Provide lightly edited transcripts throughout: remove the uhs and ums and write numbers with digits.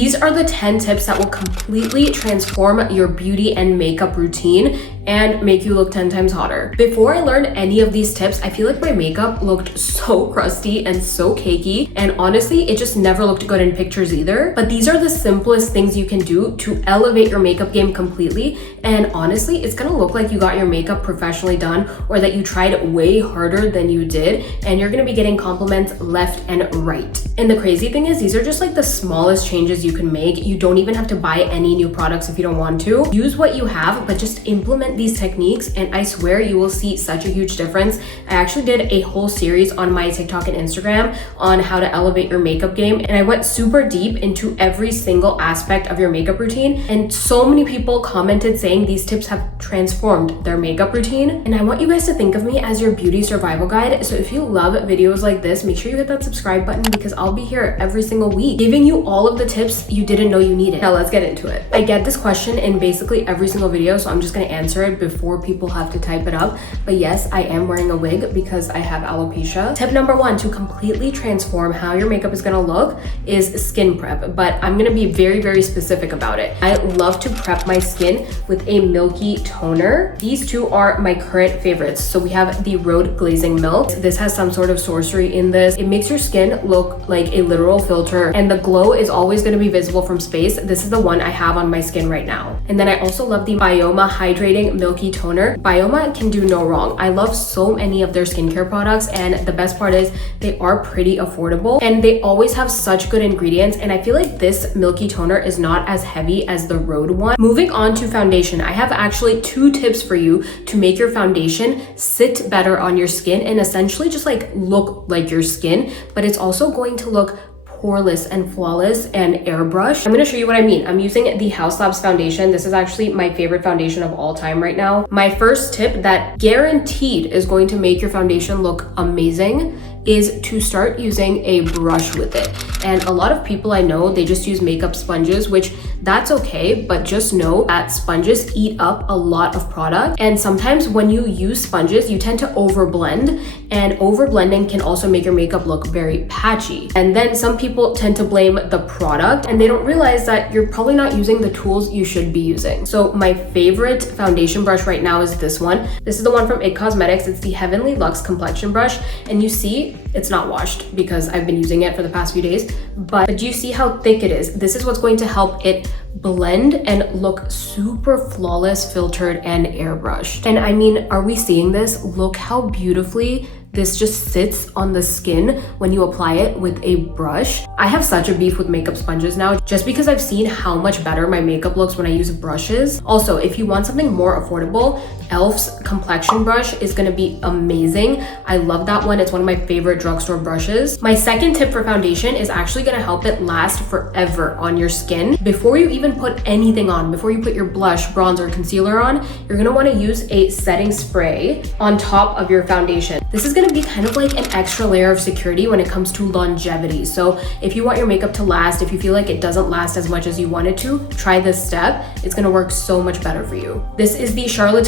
These are the 10 tips that will completely transform your beauty and makeup routine and make you look 10 times hotter. Before I learned any of these tips, I feel like my makeup looked so crusty and so cakey, and honestly, it just never looked good in pictures either. But these are the simplest things you can do to elevate your makeup game completely, and honestly, it's gonna look like you got your makeup professionally done or that you tried way harder than you did, and you're gonna be getting compliments left and right. And the crazy thing is, these are just like the smallest changes you can make. You don't even have to buy any new products if you don't want to. Use what you have, but just implement these techniques, and I swear you will see such a huge difference. I actually did a whole series on my TikTok and Instagram on how to elevate your makeup game, and I went super deep into every single aspect of your makeup routine, and so many people commented saying these tips have transformed their makeup routine. And I want you guys to think of me as your beauty survival guide. So if you love videos like this, make sure you hit that subscribe button, because I'll be here every single week giving you all of the tips you didn't know you needed. Now let's get into it. I get this question in basically every single video, so I'm just gonna answer it before people have to type it up. But yes, I am wearing a wig because I have alopecia. Tip number 1 to completely transform how your makeup is gonna look is skin prep, but I'm gonna be very, very specific about it. I love to prep my skin with a milky toner. These two are my current favorites. So we have the Road Glazing Milk. This has some sort of sorcery in this. It makes your skin look like a literal filter, and the glow is always gonna be visible from space. This is the one I have on my skin right now. And then I also love the Bioma Hydrating Milky Toner. Bioma can do no wrong. I love so many of their skincare products, and the best part is they are pretty affordable and they always have such good ingredients, and I feel like this milky toner is not as heavy as the Rhode one. Moving on to foundation, I have actually 2 tips for you to make your foundation sit better on your skin and essentially just like look like your skin, but it's also going to look poreless and flawless and airbrush. I'm gonna show you what I mean. I'm using the House Labs foundation. This is actually my favorite foundation of all time right now. My first tip that guaranteed is going to make your foundation look amazing is to start using a brush with it. And a lot of people I know, they just use makeup sponges, which that's okay, but just know that sponges eat up a lot of product. And sometimes when you use sponges, you tend to overblend, and overblending can also make your makeup look very patchy. And then some people tend to blame the product, and they don't realize that you're probably not using the tools you should be using. So my favorite foundation brush right now is this one. This is the one from IT Cosmetics. It's the Heavenly Luxe Complexion Brush, and you see it's not washed because I've been using it for the past few days, but do you see how thick it is? This is what's going to help it blend and look super flawless, filtered, and airbrushed. And I mean, are we seeing this? Look how beautifully this just sits on the skin when you apply it with a brush. I have such a beef with makeup sponges now, just because I've seen how much better my makeup looks when I use brushes. Also, if you want something more affordable, e.l.f.'s complexion brush is gonna be amazing. I love that one. It's one of my favorite drugstore brushes. My second tip for foundation is actually gonna help it last forever on your skin. Before you even put anything on, before you put your blush, bronzer, concealer on, you're gonna wanna use a setting spray on top of your foundation. This is gonna be kind of like an extra layer of security when it comes to longevity. So if you want your makeup to last, if you feel like it doesn't last as much as you want it to, try this step. It's gonna work so much better for you. This is the Charlotte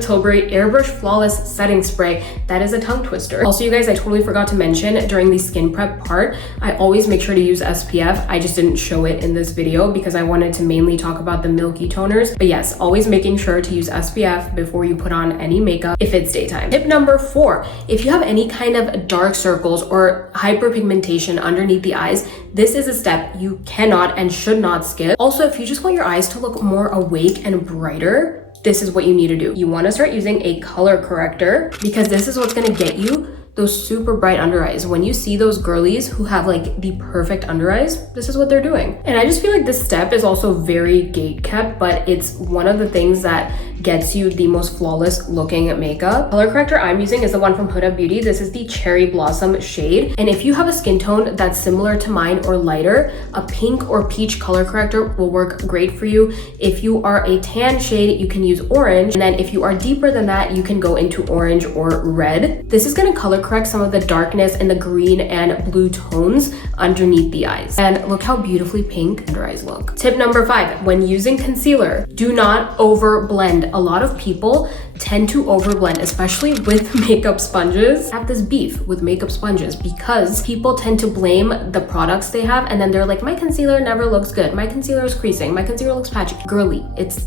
Tilbury Airbrush Flawless Setting Spray. That is a tongue twister. Also, you guys, I totally forgot to mention during the skin prep part, I always make sure to use SPF. I just didn't show it in this video because I wanted to mainly talk about the milky toners. But yes, always making sure to use SPF before you put on any makeup if it's daytime. Tip number 4, if you have any kind of dark circles or hyperpigmentation underneath the eyes, this is a step you cannot and should not skip. Also, if you just want your eyes to look more awake and brighter, this is what you need to do. You want to start using a color corrector, because this is what's going to get you those super bright under eyes. When you see those girlies who have like the perfect under eyes, this is what they're doing. And I just feel like this step is also very gate kept, but it's one of the things that gets you the most flawless looking makeup. Color corrector I'm using is the one from Huda Beauty. This is the Cherry Blossom shade. And if you have a skin tone that's similar to mine or lighter, a pink or peach color corrector will work great for you. If you are a tan shade, you can use orange. And then if you are deeper than that, you can go into orange or red. This is gonna color correct some of the darkness and the green and blue tones underneath the eyes. And look how beautifully pink under eyes look. Tip number 5, when using concealer, do not over blend. and a lot of people tend to overblend, especially with makeup sponges. I have this beef with makeup sponges because people tend to blame the products they have, and then they're like, my concealer never looks good, my concealer is creasing, my concealer looks patchy. Girly, it's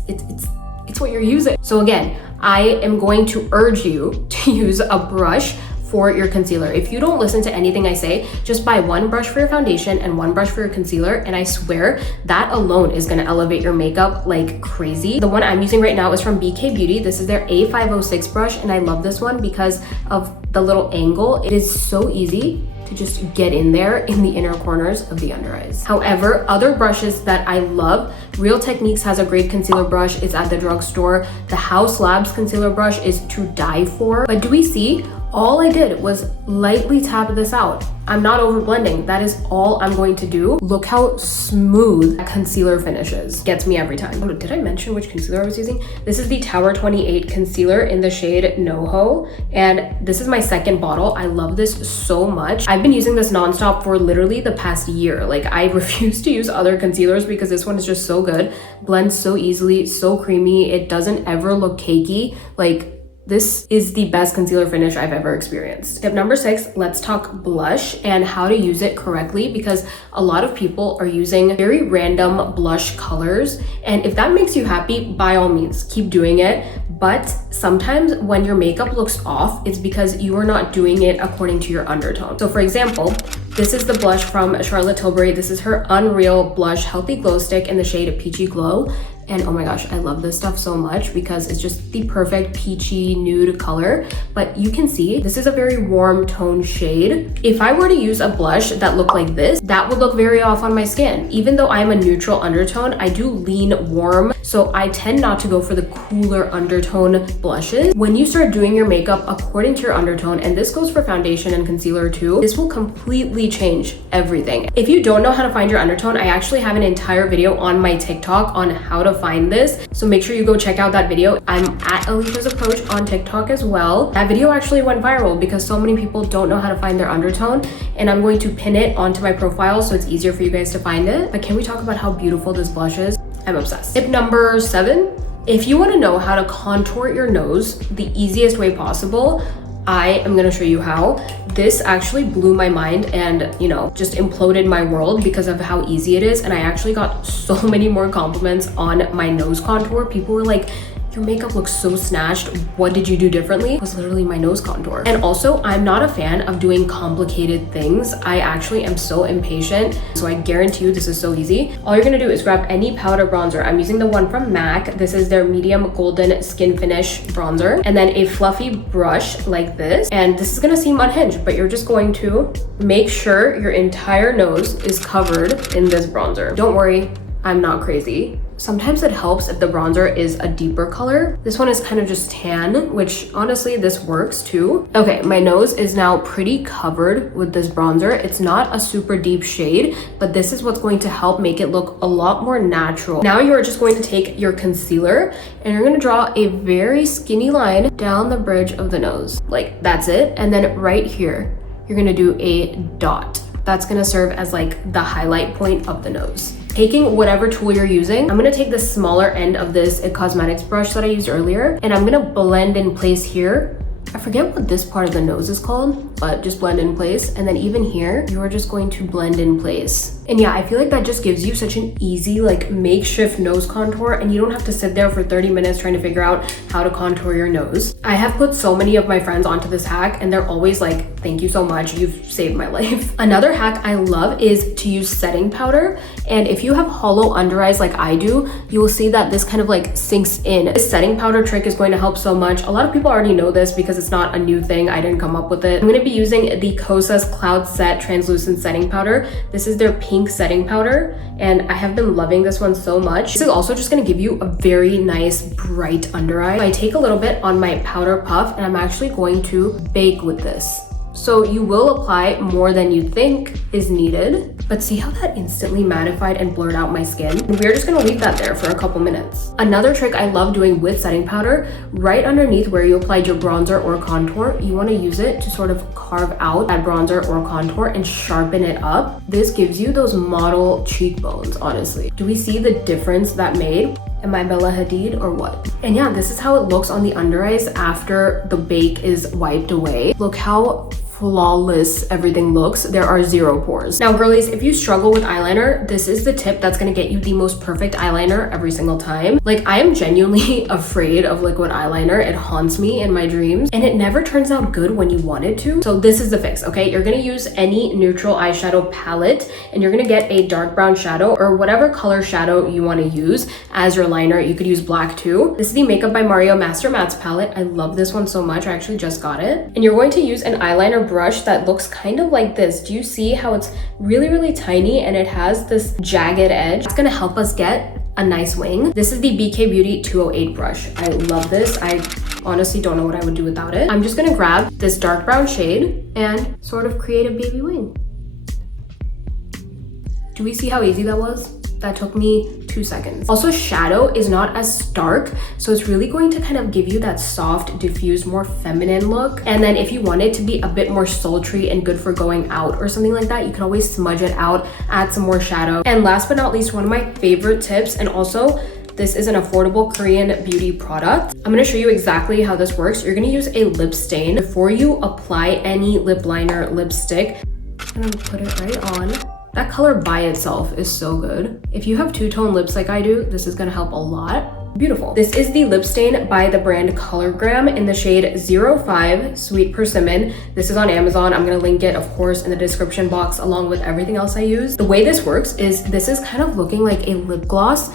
what you're using. So again, I am going to urge you to use a brush for your concealer. If you don't listen to anything I say, just buy one brush for your foundation and one brush for your concealer, and I swear that alone is gonna elevate your makeup like crazy. The one I'm using right now is from BK Beauty. This is their A506 brush, and I love this one because of the little angle. It is so easy to just get in there in the inner corners of the under eyes. However, other brushes that I love, Real Techniques has a great concealer brush. It's at the drugstore. The House Labs concealer brush is to die for. But do we see? All I did was lightly tap this out. I'm not over blending. That is all I'm going to do. Look how smooth that concealer finishes. Gets me every time. Oh, did I mention which concealer I was using? This is the Tower 28 concealer in the shade NoHo, and this is my second bottle. I love this so much. I've been using this nonstop for literally the past year. Like, I refuse to use other concealers because this one is just so good. Blends so easily, so creamy. It doesn't ever look cakey. Like, this is the best concealer finish I've ever experienced. Tip number 6, let's talk blush and how to use it correctly, because a lot of people are using very random blush colors. And if that makes you happy, by all means, keep doing it. But sometimes when your makeup looks off, it's because you are not doing it according to your undertone. So for example, this is the blush from Charlotte Tilbury. This is her Unreal Blush Healthy Glow Stick in the shade Peachy Glow. And oh my gosh, I love this stuff so much because it's just the perfect peachy nude color. But you can see this is a very warm tone shade. If I were to use a blush that looked like this, that would look very off on my skin. Even though I'm a neutral undertone, I do lean warm. So I tend not to go for the cooler undertone blushes. When you start doing your makeup according to your undertone, and this goes for foundation and concealer too, this will completely change everything. If you don't know how to find your undertone, I actually have an entire video on my TikTok on how to find this. So make sure you go check out that video. I'm at Alicia's Approach on TikTok as well. That video actually went viral because so many people don't know how to find their undertone, and I'm going to pin it onto my profile so it's easier for you guys to find it. But can we talk about how beautiful this blush is? I'm obsessed. Tip number 7, if you want to know how to contour your nose the easiest way possible, I am going to show you how. This actually blew my mind and, you know, just imploded my world because of how easy it is. And I actually got so many more compliments on my nose contour. People were like, your makeup looks so snatched. What did you do differently? It was literally my nose contour. And also, I'm not a fan of doing complicated things. I actually am so impatient. So I guarantee you this is so easy. All you're gonna do is grab any powder bronzer. I'm using the one from MAC. This is their medium golden skin finish bronzer. And then a fluffy brush like this. And this is gonna seem unhinged, but you're just going to make sure your entire nose is covered in this bronzer. Don't worry, I'm not crazy. Sometimes it helps if the bronzer is a deeper color. This one is kind of just tan, which honestly, this works too. Okay, my nose is now pretty covered with this bronzer. It's not a super deep shade, but this is what's going to help make it look a lot more natural. Now you are just going to take your concealer and you're gonna draw a very skinny line down the bridge of the nose. Like, that's it. And then right here, you're gonna do a dot. That's gonna serve as like the highlight point of the nose. Taking whatever tool you're using, I'm gonna take the smaller end of this It Cosmetics brush that I used earlier, and I'm gonna blend in place here. I forget what this part of the nose is called, but just blend in place. And then even here, you are just going to blend in place. And yeah, I feel like that just gives you such an easy, like, makeshift nose contour, and you don't have to sit there for 30 minutes trying to figure out how to contour your nose. I have put so many of my friends onto this hack, and they're always like, thank you so much, you've saved my life. Another hack I love is to use setting powder. And if you have hollow under eyes like I do, you will see that this kind of like sinks in. This setting powder trick is going to help so much. A lot of people already know this because it's not a new thing. I didn't come up with it. I'm going to be using the Kosas Cloud Set Translucent Setting Powder. This is their pink setting powder, and I have been loving this one so much. This is also just going to give you a very nice bright under eye. I take a little bit on my powder puff, and I'm actually going to bake with this. So you will apply more than you think is needed, but see how that instantly mattified and blurred out my skin? We're just gonna leave that there for a couple minutes. Another trick I love doing with setting powder, right underneath where you applied your bronzer or contour, you wanna use it to sort of carve out that bronzer or contour and sharpen it up. This gives you those model cheekbones, honestly. Do we see the difference that made? Am I Bella Hadid or what? And yeah, this is how it looks on the under eyes after the bake is wiped away. Look how flawless everything looks. There are 0 pores. Now girlies, if you struggle with eyeliner, this is the tip that's gonna get you the most perfect eyeliner every single time. Like, I am genuinely afraid of liquid eyeliner. It haunts me in my dreams and it never turns out good when you want it to. So this is the fix, okay? You're gonna use any neutral eyeshadow palette and you're gonna get a dark brown shadow or whatever color shadow you wanna use as your liner. You could use black too. This is the Makeup by Mario Master Mattes palette. I love this one so much. I actually just got it. And you're going to use an eyeliner brush that looks kind of like this. Do you see how it's really, really tiny and it has this jagged edge? It's gonna help us get a nice wing. This is the BK Beauty 208 brush. I love this. I honestly don't know what I would do without it. I'm just gonna grab this dark brown shade and sort of create a baby wing. Do we see how easy that was? That took me 2 seconds. Also, shadow is not as stark, so it's really going to kind of give you that soft, diffused, more feminine look. And then if you want it to be a bit more sultry and good for going out or something like that, you can always smudge it out, add some more shadow. And last but not least, one of my favorite tips, and also this is an affordable Korean beauty product. I'm gonna show you exactly how this works. You're gonna use a lip stain. Before you apply any lip liner, lipstick, I'm gonna put it right on. That color by itself is so good. If you have two-tone lips like I do, this is gonna help a lot. Beautiful. This is the lip stain by the brand Colorgram in the shade 05 Sweet Persimmon. This is on Amazon. I'm gonna link it, of course, in the description box along with everything else I use. The way this works is this is kind of looking like a lip gloss.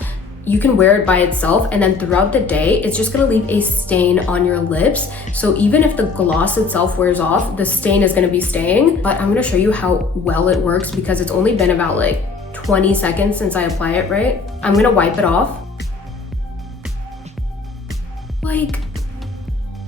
You can wear it by itself and then throughout the day, it's just gonna leave a stain on your lips. So even if the gloss itself wears off, the stain is gonna be staying. But I'm gonna show you how well it works because it's only been about like 20 seconds since I apply it, right? I'm gonna wipe it off. Like,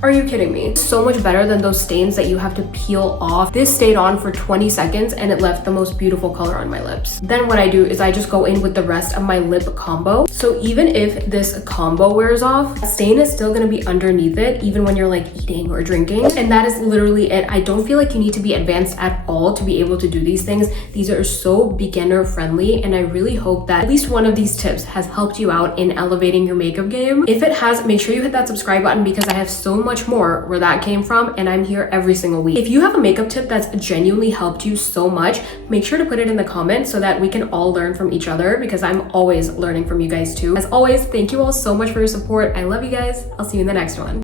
are you kidding me? So much better than those stains that you have to peel off. This stayed on for 20 seconds and it left the most beautiful color on my lips. Then what I do is I just go in with the rest of my lip combo. So even if this combo wears off, the stain is still gonna be underneath it even when you're like eating or drinking. And that is literally it. I don't feel like you need to be advanced at all to be able to do these things. These are so beginner friendly and I really hope that at least one of these tips has helped you out in elevating your makeup game. If it has, make sure you hit that subscribe button because I have so much more where that came from and I'm here every single week. If you have a makeup tip that's genuinely helped you so much, make sure to put it in the comments so that we can all learn from each other because I'm always learning from you guys too. As always, thank you all so much for your support. I love you guys. I'll see you in the next one.